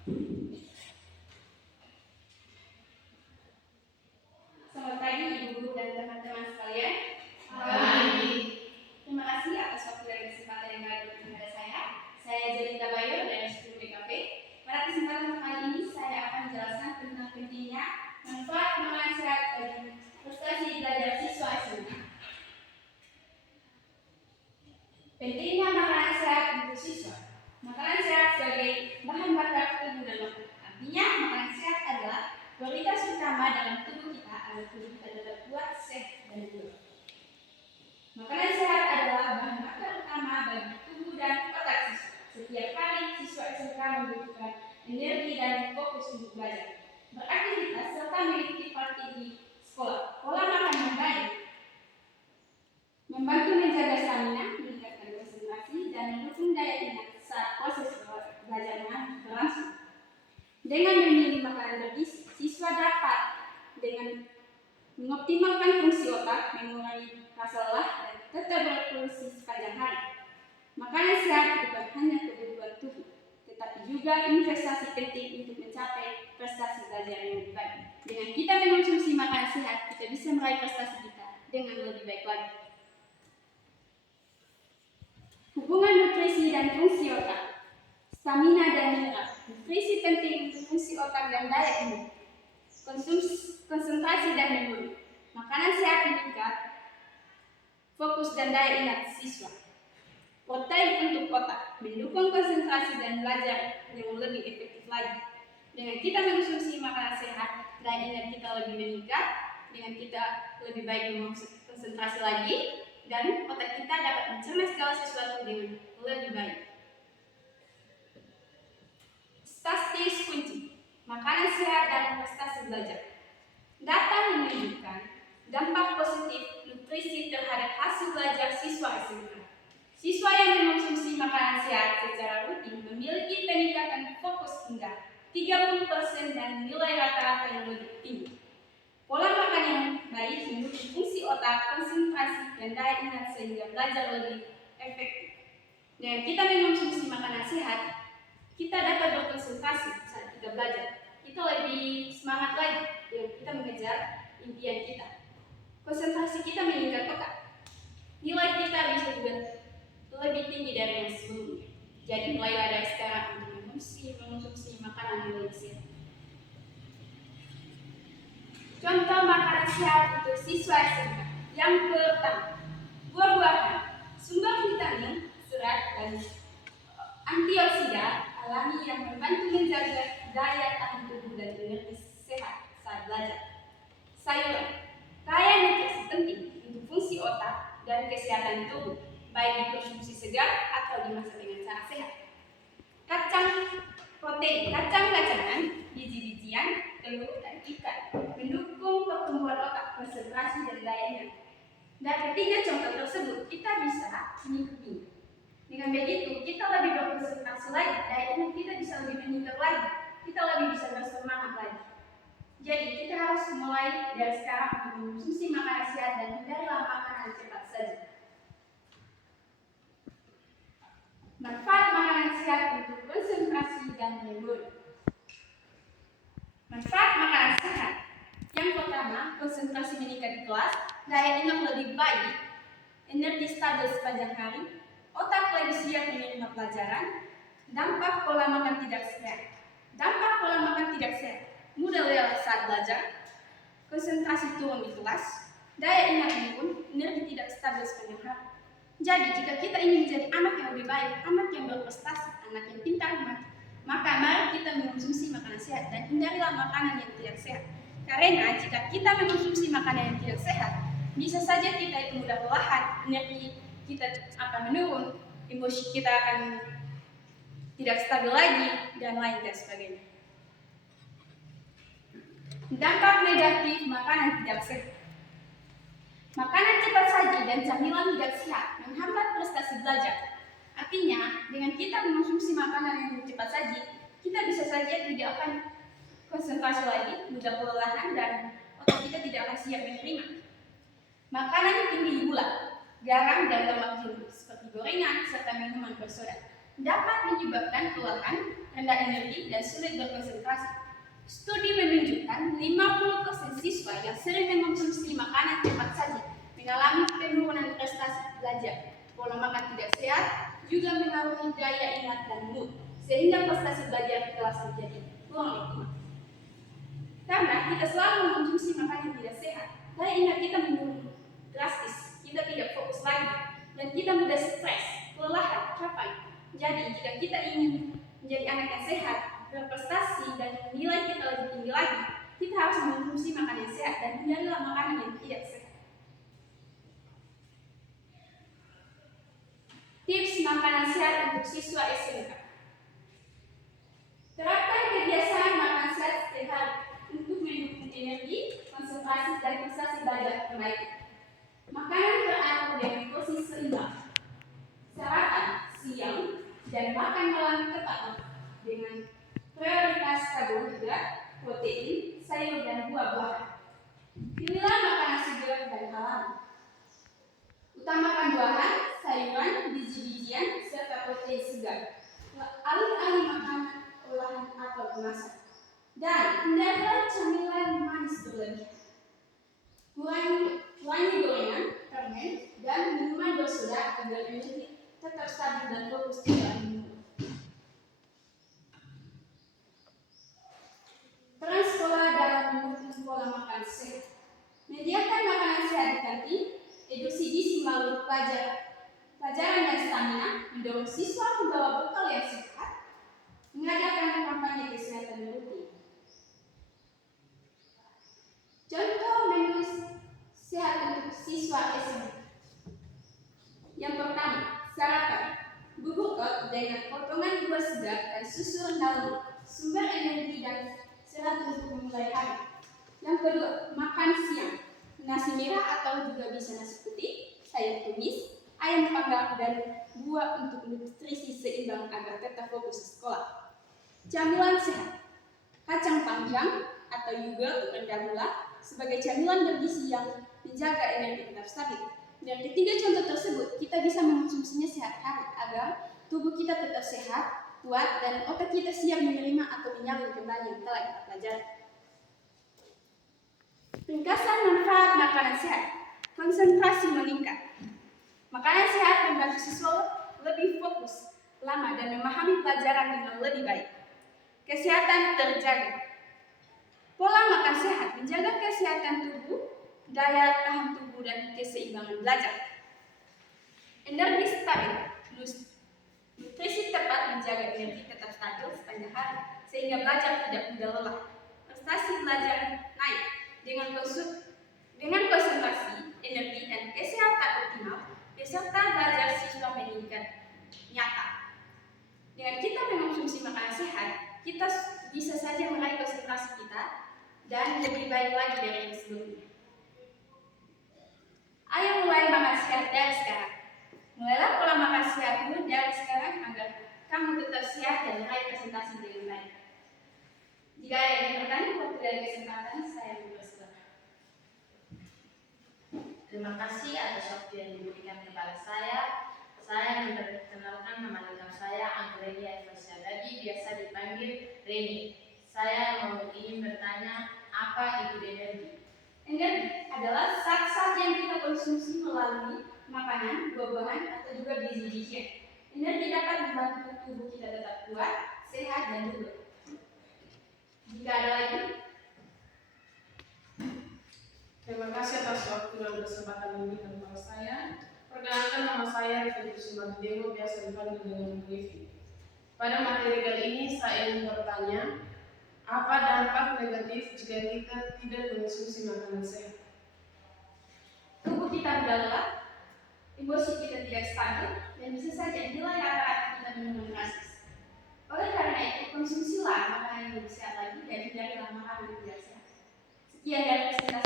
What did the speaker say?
Selamat pagi Ibu Guru dan teman-teman sekalian. Terima kasih atas waktu dan kesempatan yang diberikan kepada saya. Saya Jelita Bayo dari 10 DKP. Pada kesempatan kali ini saya akan menjelaskan tentang pentingnya manfaat makanan sehat bagi prestasi belajar siswa SMA. Pentingnya makanan sehat untuk siswa. Makanan sehat sebagai bahan bakar tubuh dan otak. Artinya makanan sehat adalah prioritas utama dalam tubuh kita agar tubuh kita tetap kuat, sehat, dan kuat. Makanan sehat adalah bahan bakar utama bagi tubuh dan otak siswa. Setiap hari siswa SMK membutuhkan energi dan fokus untuk belajar, beraktivitas, serta mengikuti praktik di sekolah. Pola makan yang baik membantu menjaga stamina, meningkatkan konsentrasi, dan mendukung daya ingat saat proses belajar berlangsung. Dengan memilih makanan bergizi, siswa dapat dengan mengoptimalkan fungsi otak, mengurangi rasa lelah, dan tetap berfungsi sepanjang hari. Makanan sehat bukan hanya kebutuhan tubuh, tetapi juga investasi penting untuk mencapai prestasi belajar yang lebih baik. Dengan kita mengonsumsi makanan sehat, kita bisa meraih prestasi kita dengan lebih baik lagi. Hubungan nutrisi dan fungsi otak. Stamina dan mineral. Nutrisi penting untuk fungsi otak dan daya ingat, konsentrasi dan memori. Makanan sehat meningkat fokus dan daya ingat siswa. Protein untuk otak, mendukung konsentrasi dan belajar yang lebih efektif lagi. Dengan kita mengonsumsi makanan sehat, daya ingat kita lebih meningkat, dengan kita lebih baik konsentrasi lagi, dan otak kita dapat mencerna segala sesuatu dengan lebih baik. Statistik kunci makanan sehat dan prestasi belajar. Data menunjukkan dampak positif nutrisi terhadap hasil belajar siswa SMK. Siswa yang mengonsumsi makanan sehat secara rutin memiliki peningkatan fokus hingga 30% dan nilai rata-rata yang lebih tinggi. Pola makan yang baik mendukung fungsi otak, konsentrasi, dan daya ingat sehingga belajar lebih efektif. Dengan kita mengonsumsi makanan sehat, kita dapat berkonsentrasi saat kita belajar. Kita lebih semangat lagi dan kita mengejar impian kita. Konsentrasi kita meningkat pesat. Nilai kita bisa juga lebih tinggi dari yang sebelumnya. Jadi mulailah dari sekarang untuk mengonsumsi makanan yang lebih sehat. Contoh makanan sehat untuk siswa SMK. Yang pertama, buah-buahan, sumber vitamin, serat, dan antioksidan alami yang membantu menjaga daya tahan tubuh dan energi sehat saat belajar. Sayuran, kaya nutrisi penting untuk fungsi otak dan kesehatan tubuh, baik dikonsumsi segar atau dimasak dengan cara sehat. Kacang protein, kacang-kacangan, biji-bijian, telur, dan ikan mendukung pertumbuhan otak, konsentrasi, dan daya ingat. Dan ketiga contoh tersebut kita bisa mengikuti. Dengan begitu, kita lebih berkonsentrasi lagi, daya ingat kita bisa lebih meningkat lagi, kita lebih bisa bersemangat lagi. Jadi, kita harus mulai dari sekarang untuk mengonsumsi makanan sehat dan hindarilah makanan cepat saja. Manfaat makanan sehat untuk konsentrasi dan memori. Manfaat makanan sehat. Yang pertama, konsentrasi meningkat di kelas, daya ingat lebih baik, energi stabil sepanjang hari, otak lebih siap menerima pelajaran. Dampak pola makan tidak sehat. Dampak pola makan tidak sehat. Mudah lelah saat belajar, konsentrasi turun di kelas, daya ingat menurun, energi tidak stabil sepanjang hari. Jadi, jika kita ingin menjadi anak yang lebih baik, anak yang berprestasi, anak yang pintar, maka mari kita mengonsumsi makanan sehat dan hindarilah makanan yang tidak sehat. Karena jika kita mengonsumsi makanan yang tidak sehat, bisa saja kita itu mudah kelelahan, energi kita akan menurun, emosi kita akan tidak stabil lagi, dan lain sebagainya. Dampak negatif makanan tidak sehat. Makanan cepat saji dan camilan tidak sehat menghambat prestasi belajar. Artinya, dengan kita mengonsumsi makanan yang cepat saji, kita bisa saja tidak akan konsentrasi lagi, mudah kelelahan, dan otak kita tidak akan siap menerima. Makanan tinggi gula, garam, dan lemak jenuh seperti gorengan serta minuman bersoda dapat menyebabkan kelelahan, rendah energi, dan sulit berkonsentrasi. Studi menunjukkan 50% siswa yang sering mengkonsumsi makanan cepat saji mengalami penurunan prestasi belajar. Pola makan tidak sehat juga mengaruhi daya ingat dan mood, sehingga prestasi belajar di kelas menjadi kurang optimal. Karena kita selalu mengkonsumsi makanan yang tidak sehat, daya ingat kita menurun drastis, kita tidak fokus lagi, dan kita mudah stres, kelelahan, capek. Jadi, jika kita ingin menjadi anak yang sehat, berprestasi, dan nilai kita lebih tinggi lagi, kita harus mengkonsumsi makanan yang sehat dan hindarilah makanan yang tidak sehat. Tips makanan sehat untuk siswa SMK. Terapkan kebiasaan makan sehat setiap hari untuk mendukung energi, konsentrasi, dan prestasi belajar terbaik. Makanan teratur dengan porsi seimbang, sarapan, siang, dan makan malam tepat dengan prioritas karbohidrat, protein, sayur, dan buah-buahan. Pilihlah makanan segar dan alami. Utamakan buahan, sayuran, biji-bijian, serta protein segar. Alih-alih makanan olahan atau kemasan. Dan hindarilah camilan manis berlebihan. Kurangi gorengan, permen, dan minuman bersoda agar energi tetap stabil dan fokus dalam minum. Peran sekolah dalam mendukung pola makan sehat. Menyediakan makanan sehat di kantin, eduksi gizi melalui pelajaran dan stamina, mendorong siswa membawa bekal yang sehat, mengadakan kampanye kesehatan rutin. Contoh menu sehat untuk siswa SMK. Yang pertama, sarapan bubur oat dengan potongan buah segar dan susu rendah, sumber energi dan sehat untuk memulai hari. Yang kedua, makan siang, nasi merah atau juga bisa nasi putih, sayur tumis, ayam panggang, dan buah untuk nutrisi seimbang agar tetap fokus di sekolah. Camilan sehat, kacang panjang atau yogurt rendah gula sebagai camilan bergizi yang menjaga energi tetap stabil. Dan ketiga contoh tersebut kita bisa mengkonsumsinya sehari-hari agar tubuh kita tetap sehat, kuat, dan otak kita siap menerima atau menyambung kembali yang telah kita pelajari. Ringkasan manfaat makanan sehat. Konsentrasi meningkat. Makanan sehat membantu siswa lebih fokus, lama, dan memahami pelajaran dengan lebih baik. Kesehatan terjaga. Pola makan sehat menjaga kesehatan tubuh, daya tahan tubuh, dan keseimbangan belajar. Energi stabil. Nutrisi tepat menjaga energi tetap stabil sepanjang hari, sehingga belajar tidak mudah lelah. Prestasi belajar naik dengan konsentrasi, energi, dan kesehatan optimal, peserta belajar siswa meningkat nyata. Dengan kita mengkonsumsi makanan sehat, kita bisa saja meraih konsentrasi kita dan lebih baik lagi dari yang sebelumnya. Ayo mulai makan sehat dari sekarang. Mulailah pola makan sehatmu dari sekarang agar kamu tetap sehat dan meraih presentasi dengan baik. Jika ada yang bertanya, waktu dan kesempatan saya mempersilakan. Terima kasih atas waktu yang diberikan kepada saya. Saya memperkenalkan nama lengkap saya Anggrenia Eva Syadadi, biasa dipanggil Reni. Saya ingin bertanya, apa itu energi? Energi adalah zat-zat yang kita konsumsi melalui makanan, buah-buahan, atau juga biji-bijian. Energi dapat membantu tubuh kita tetap kuat, sehat, dan juga. Jika ada lagi, terima kasih atas waktu dan kesempatan ini kepada saya. Perkenalkan, nama saya Rifat Kusumardemo, biasa dipanggil dengan Rifi. Pada materi kali ini saya ingin bertanya, apa dampak negatif jika kita tidak mengonsumsi makanan sehat? tubuh kita mudah lelah, emosi kita tidak stabil, dan bisa saja nilai rata-rata kita menurun drastis. Oleh karena itu, konsumsilah makanan yang lebih sehat lagi dan hindarilah makanan yang tidak sehat. Sekian dari presentasi